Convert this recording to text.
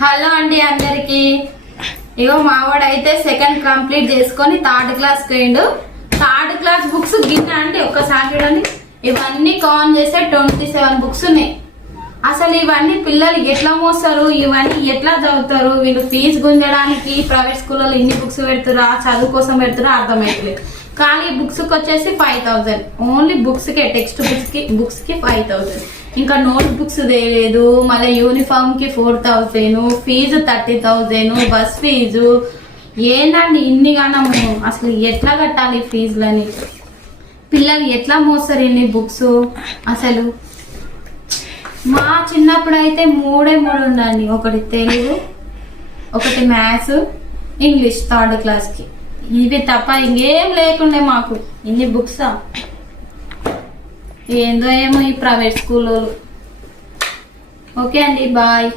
Hello అండి అందరికి. ఇగో మావాడైతే second complete చేసుకొని థర్డ్ క్లాస్ పోయిండు. థర్డ్ క్లాస్ బుక్స్ గిన్న అంటే ఒక్కసారి చూడండి, ఇవన్నీ కాన్ చేస్తే 27 బుక్స్ ఉన్నాయి. అసలు ఇవన్నీ పిల్లలు ఎట్లా మోస్తారు, ఇవన్నీ ఎట్లా చదువుతారు? వీళ్ళు ఫీజు గుంజడానికి ప్రైవేట్ స్కూల్లో ఇన్ని బుక్స్ పెడుతురా, చదువు కోసం పెడుతురా అర్థమవుతలేదు. కానీ బుక్స్ కి వచ్చేసి 5000 ఓన్లీ బుక్స్ కే, టెక్స్ట్ బుక్స్ కి 5000. ఇంకా నోట్ బుక్స్ తెలియదు, మళ్ళీ యూనిఫామ్ కి 4000, ఫీజు 30,000, బస్ ఫీజు. ఏంటండి ఇన్ని గానము? అసలు ఎట్లా కట్టాలి ఫీజులని? పిల్లలు ఎట్లా మోస్తారు ఇన్ని బుక్స్? అసలు మా చిన్నప్పుడు అయితే మూడే ఉండండి, ఒకటి తెలుగు, ఒకటి మ్యాథ్స్, ఇంగ్లీష్ థర్డ్ క్లాస్ కి. ఇవి తప్ప ఇంకేం లేకుండే మాకు. ఇన్ని బుక్సా? ఏందో ఏమో ఈ ప్రైవేట్ స్కూల్. ఓకే అండి, బాయ్.